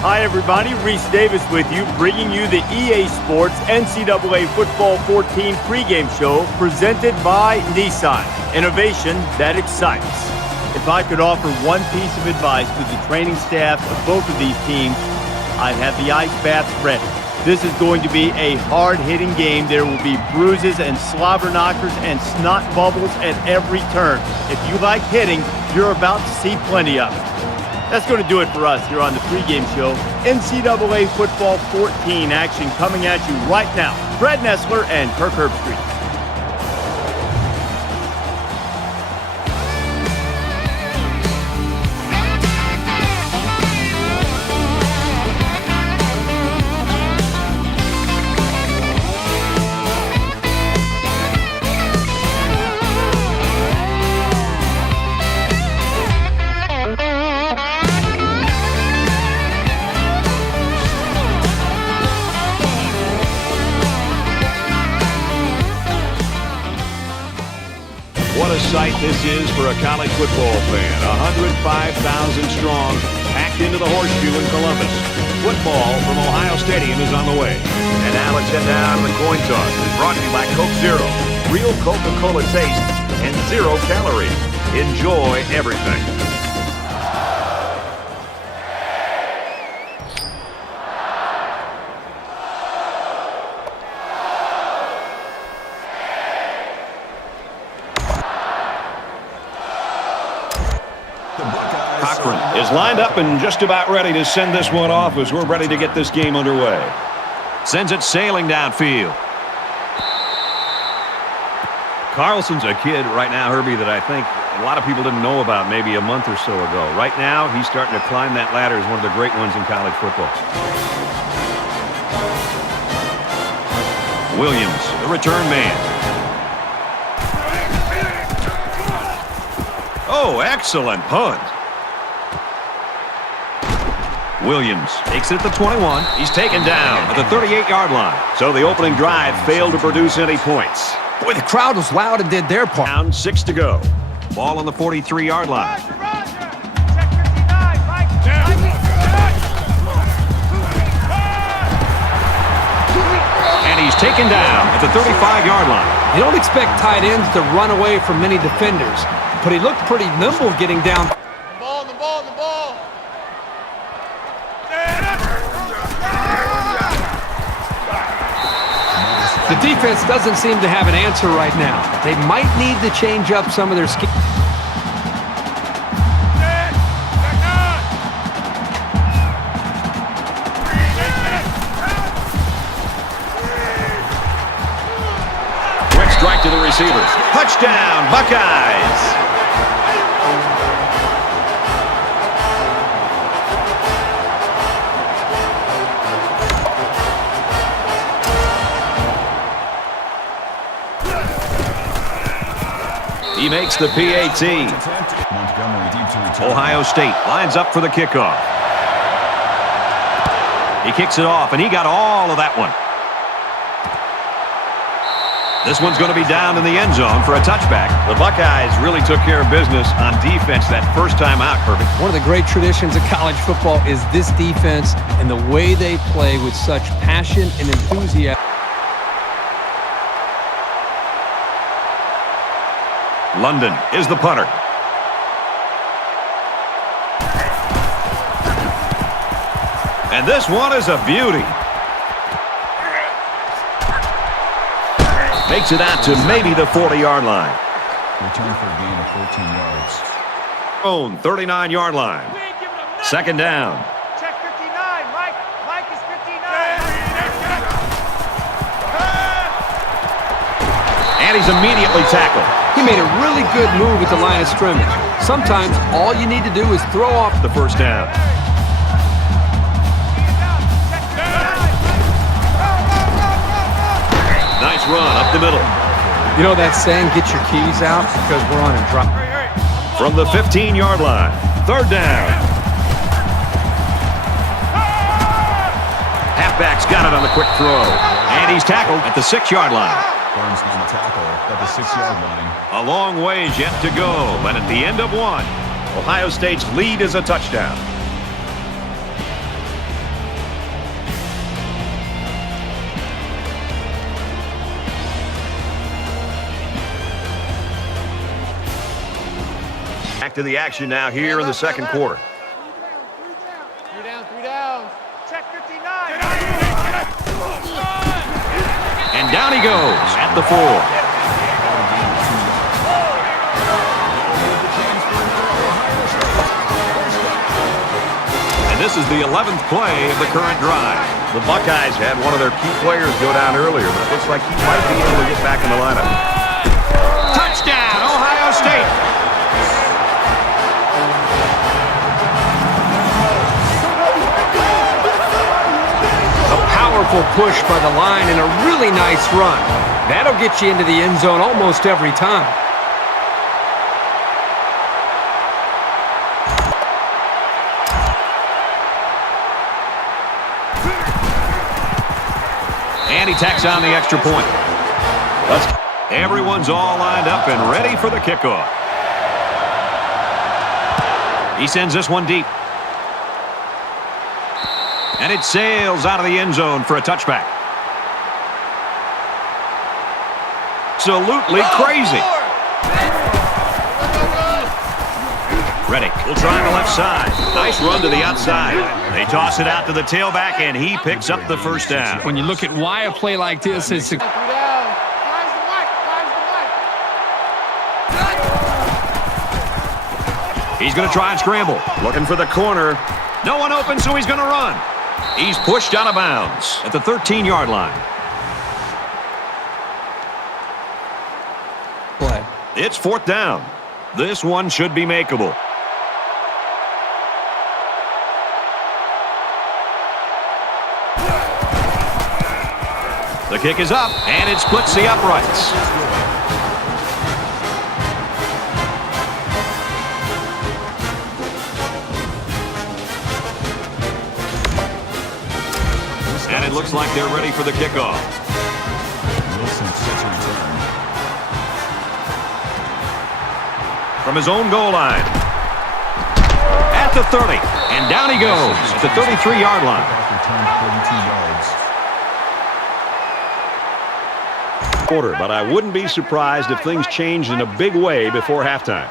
Hi, everybody. Reese Davis with you, bringing you the EA Sports NCAA Football 14 pregame show presented by Nissan. Innovation that excites. If I could offer one piece of advice to the training staff of both of these teams, I'd have the ice baths ready. This is going to be a hard-hitting game. There will be bruises and slobber knockers and snot bubbles at every turn. If you like hitting, you're about to see plenty of it. That's going to do it for us here on the pregame show. NCAA Football 14 action coming at you right now. Fred Nessler and Kirk Herbstreit. What a sight this is for a college football fan. 105,000 strong, packed into the Horseshoe in Columbus. Football from Ohio Stadium is on the way. And now let's head down to the coin toss. It's brought to you by Coke Zero. Real Coca-Cola taste and 0 calories. Enjoy everything. Is lined up and just about ready to send this one off as we're ready to get this game underway. Sends it sailing downfield. Carlson's a kid right now, Herbie, that I think a lot of people didn't know about maybe a month or so ago. Right now, he's starting to climb that ladder as one of the great ones in college football. Williams, the return man. Oh, excellent punt. Williams takes it at the 21. He's taken down at the 38-yard line. So the opening drive failed to produce any points. Boy, the crowd was loud and did their part. Down 6 to go. Ball on the 43-yard line. And he's taken down at the 35-yard line. You don't expect tight ends to run away from many defenders, but he looked pretty nimble getting down. The defense doesn't seem to have an answer right now. They might need to change up some of their scheme. Quick strike to the receiver. Touchdown, Buckeyes! He makes the PAT. Ohio State lines up for the kickoff. He kicks it off, and he got all of that one. This one's going to be down in the end zone for a touchback. The Buckeyes really took care of business on defense that first time out, Kirby. One of the great traditions of college football is this defense and the way they play with such passion and enthusiasm. London is the punter. And this one is a beauty. Makes it out to maybe the 40-yard line. Return for a gain of 14 yards. Own 39-yard line. Second down. Check 59. Mike is 59. And he's immediately tackled. He made a really good move at the line of scrimmage. Sometimes all you need to do is throw off the first down. Nice run up the middle. You know that saying, get your keys out, because we're on a drop. From the 15-yard line, third down. Halfback's got it on the quick throw. And he's tackled at the 6-yard line. Burns on the tackle at the 6-yard line. A long ways yet to go, but at the end of one, Ohio State's lead is a touchdown. back to the action now here in the second quarter. Three down. Check 59. And down he goes at the 4. And this is the 11th play of the current drive. The Buckeyes had one of their key players go down earlier, but it looks like he might be able to get back in the lineup. Touchdown, Ohio State! Powerful push by the line and a really nice run. That'll get you into the end zone almost every time. And he tacks on the extra point. Everyone's all lined up and ready for the kickoff. He sends this one deep. And it sails out of the end zone for a touchback. Absolutely crazy. Reddick will try on the left side. Nice run to the outside. They toss it out to the tailback, and he picks up the first down. When you look at why a play like this is... He's going to try and scramble. Looking for the corner. No one open, so he's going to run. He's pushed out of bounds at the 13-yard line. Play. It's 4th down. This one should be makeable. The kick is up, and it splits the uprights. And it looks like they're ready for the kickoff. Wilson sets a return. From his own goal line. At the 30. And down he goes at the 33-yard line. Return 32 yards. Quarter, but I wouldn't be surprised if things changed in a big way before halftime.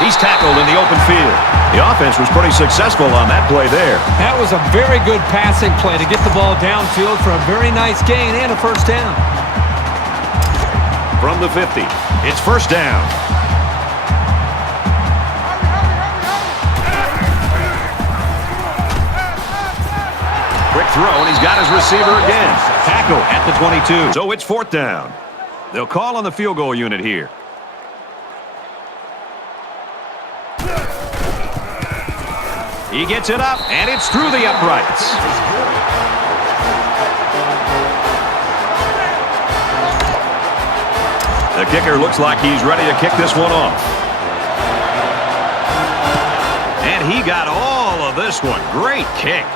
He's tackled in the open field. The offense was pretty successful on that play there. That was a very good passing play to get the ball downfield for a very nice gain and a first down. From the 50, it's first down. Quick throw, and he's got his receiver again. Tackle at the 22. So it's 4th down. They'll call on the field goal unit here. He gets it up, and it's through the uprights. The kicker looks like he's ready to kick this one off. And he got all of this one. Great kick.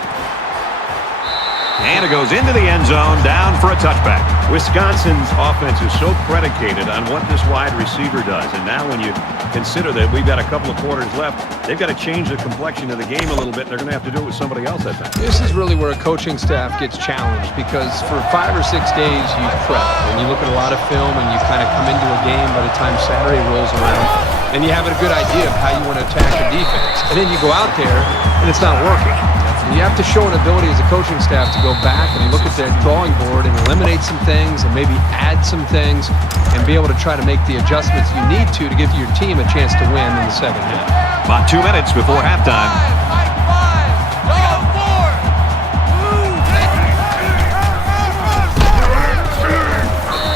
And it goes into the end zone, down for a touchback. Wisconsin's offense is so predicated on what this wide receiver does. And now when you consider that we've got a couple of quarters left, they've got to change the complexion of the game a little bit. They're going to have to do it with somebody else, I think. This is really where a coaching staff gets challenged because for 5 or 6 days you prep and you look at a lot of film and you kind of come into a game by the time Saturday rolls around and you have a good idea of how you want to attack the defense. And then you go out there and it's not working. And you have to show an ability as a coaching staff to go back and look at that drawing board and eliminate some things and maybe add some things and be able to try to make the adjustments you need to give your team a chance to win in the second half. About 2 minutes before halftime.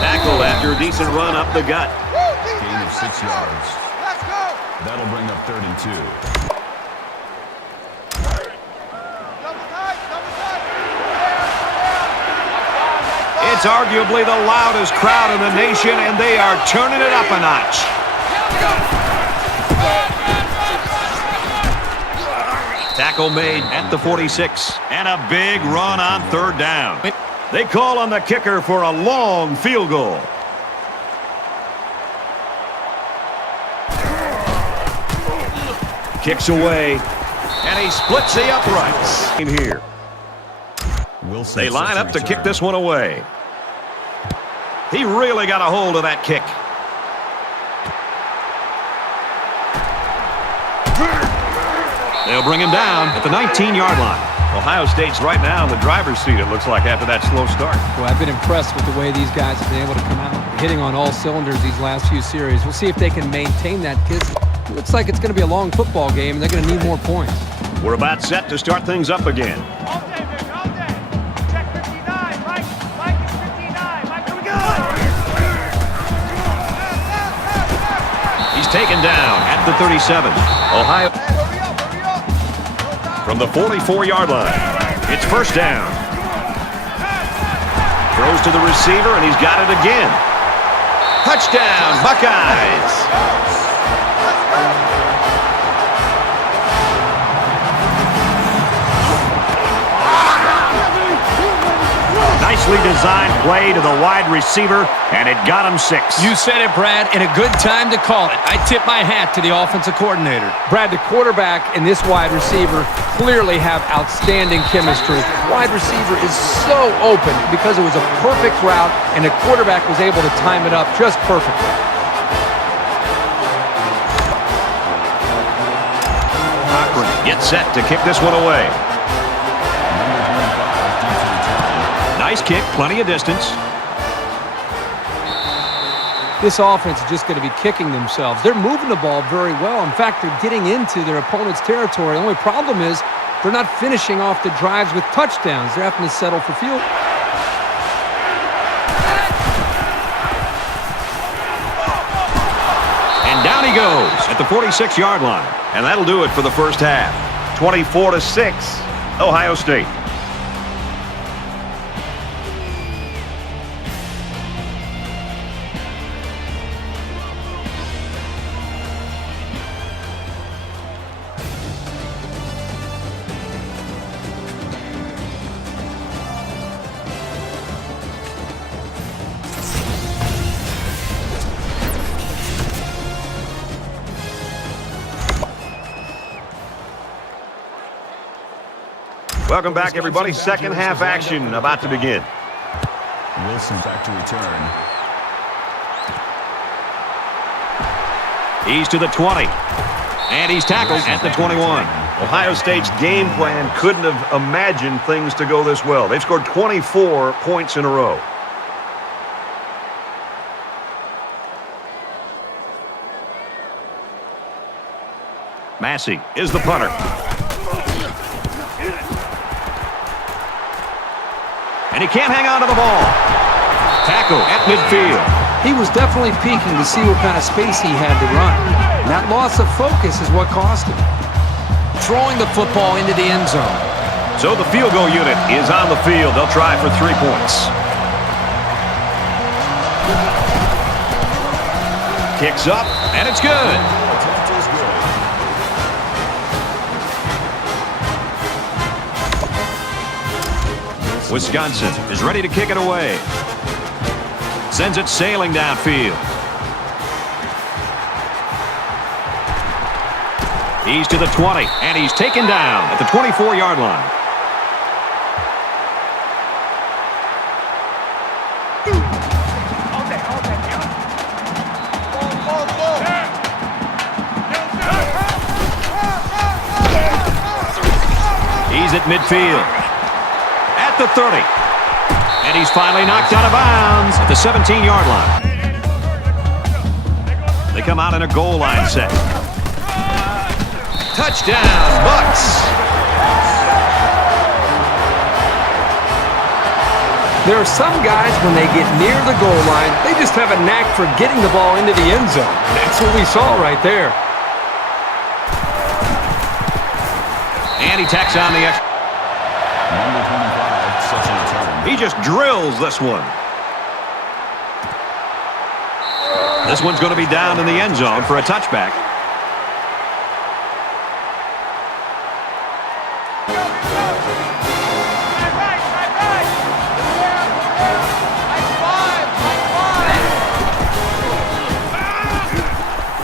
Tackle after a decent run up the gut. Gain of 6 yards. That'll bring up 32. It's arguably the loudest crowd in the nation, and they are turning it up a notch. Tackle made at the 46, and a big run on 3rd down. They call on the kicker for a long field goal. Kicks away, and he splits the uprights. Here. Wilson They line up to kick this one away. He really got a hold of that kick. They'll bring him down at the 19-yard line. Ohio State's right now in the driver's seat, it looks like, after that slow start. Well, I've been impressed with the way these guys have been able to come out, hitting on all cylinders these last few series. We'll see if they can maintain that, because it looks like it's going to be a long football game, and they're going to need more points. We're about set to start things up again. All day, baby, all day. Check 59. Mike is 59. Mike, here we go. He's taken down at the 37. Ohio from the 44-yard line. It's first down. Throws to the receiver, and he's got it again. Touchdown, Buckeyes. Nicely designed play to the wide receiver, and it got him 6. You said it, Brad, and a good time to call it. I tip my hat to the offensive coordinator. Brad, the quarterback and this wide receiver clearly have outstanding chemistry. Wide receiver is so open because it was a perfect route, and the quarterback was able to time it up just perfectly. Gets set to kick this one away. Nice kick, plenty of distance. This offense is just going to be kicking themselves. They're moving the ball very well. In fact, they're getting into their opponent's territory. The only problem is they're not finishing off the drives with touchdowns. They're having to settle for field. And down he goes at the 46-yard line. And that'll do it for the first half. 24-6, Ohio State. Welcome back, everybody. Second half action about to begin. Wilson back to return. He's to the 20. And he's tackled at the 21. Ohio State's game plan couldn't have imagined things to go this well. They've scored 24 points in a row. Massey is the punter. And he can't hang on to the ball. Tackle at midfield. He was definitely peeking to see what kind of space he had to run. And that loss of focus is what cost him. Throwing the football into the end zone. So the field goal unit is on the field. They'll try for 3 points. Kicks up, and it's good. Wisconsin is ready to kick it away. Sends it sailing downfield. He's to the 20, and he's taken down at the 24-yard line. He's at midfield. At the 30. And he's finally knocked out of bounds at the 17-yard line. They come out in a goal line set. Touchdown, Bucks. There are some guys, when they get near the goal line, they just have a knack for getting the ball into the end zone. That's what we saw right there. And he tacks on the extra. Number 25, such a return. He just drills this one. This one's going to be down in the end zone for a touchback.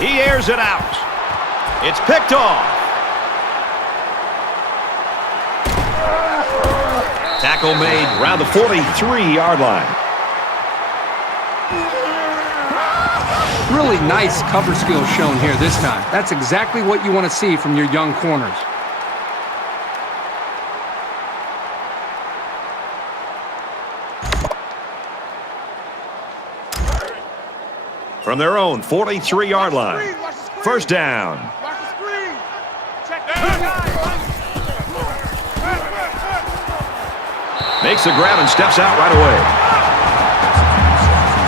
He airs it out. It's picked off. Tackle made around the 43-yard line. Really nice cover skill shown here this time. That's exactly what you want to see from your young corners. From their own 43-yard line. First down. Watch the screen. Check Makes the grab and steps out right away.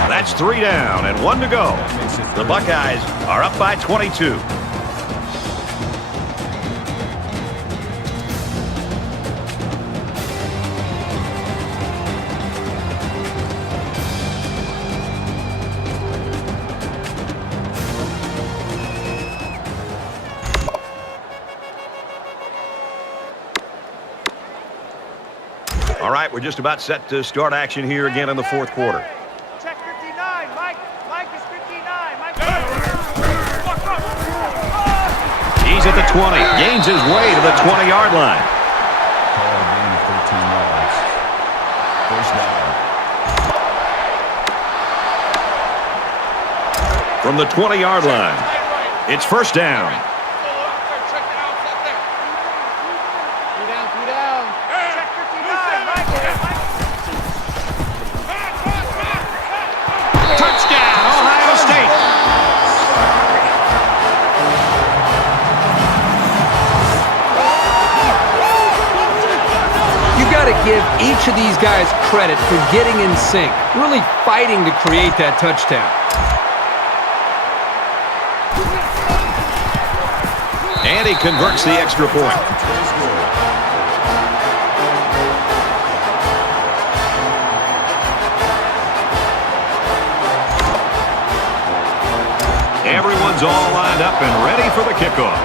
That's 3 down and 1 to go. The Buckeyes are up by 22. All right, we're just about set to start action here again in the fourth quarter. Check 59. Mike is 59. Mike. He's at the 20. Gains his way to the 20-yard line. Call a gain of 13 yards. First down. From the 20-yard line, it's first down. Check 59. Mike. Touchdown, Ohio State. You got to give each of these guys credit for getting in sync, really fighting to create that touchdown. And he converts the extra point. Everyone's all lined up and ready for the kickoff.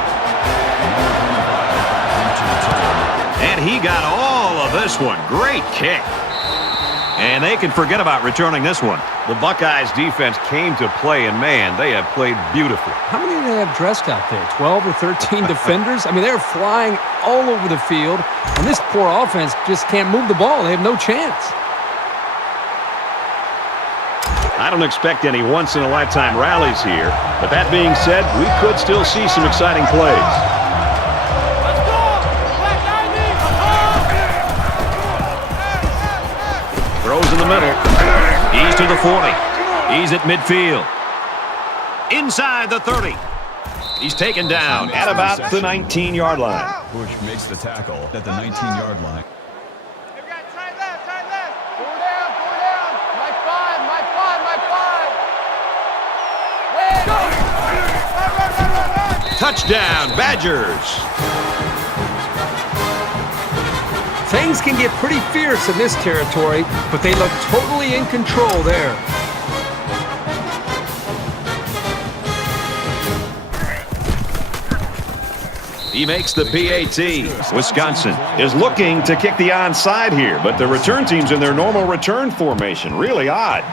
And he got all of this one. Great kick. And they can forget about returning this one. The Buckeyes defense came to play, and man, they have played beautifully. How many do they have dressed out there? 12 or 13 defenders? I mean, they're flying all over the field, and this poor offense just can't move the ball. They have no chance. I don't expect any once-in-a-lifetime rallies here, but that being said, we could still see some exciting plays. Throws in the middle. He's to the 40. He's at midfield. Inside the 30. He's taken down at about the 19-yard line. Bush makes the tackle at the 19-yard line. Try left. Four down. My five. Touchdown, Badgers. Things can get pretty fierce in this territory, but they look totally in control there. He makes the PAT. Wisconsin is looking to kick the onside here, but the return team's in their normal return formation. Really odd.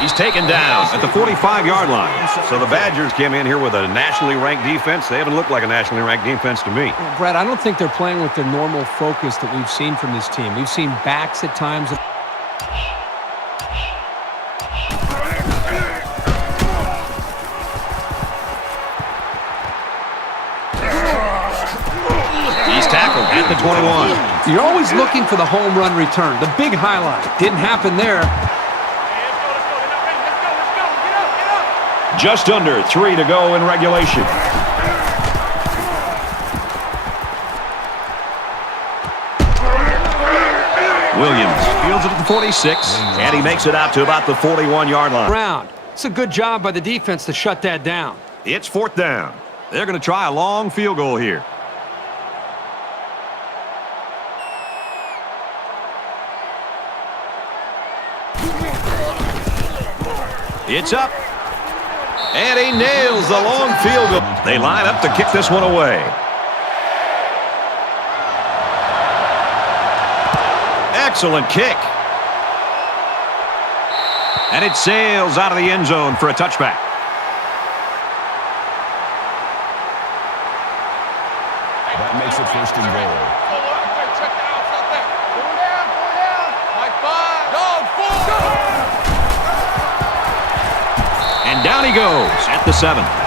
He's taken down at the 45-yard line. So the Badgers came in here with a nationally ranked defense. They haven't looked like a nationally ranked defense to me. Brad, I don't think they're playing with the normal focus that we've seen from this team. We've seen backs at times. He's tackled at the 21. You're always looking for the home run return, the big highlight. Didn't happen there. Just under 3 to go in regulation. Williams fields it at the 46, and he makes it out to about the 41-yard line. It's a good job by the defense to shut that down. It's fourth down. They're going to try a long field goal here. It's up. And he nails the long field goal. They line up to kick this one away. Excellent kick. And it sails out of the end zone for a touchback. That makes it first and goal. Four down. My five. And down he goes at the 7.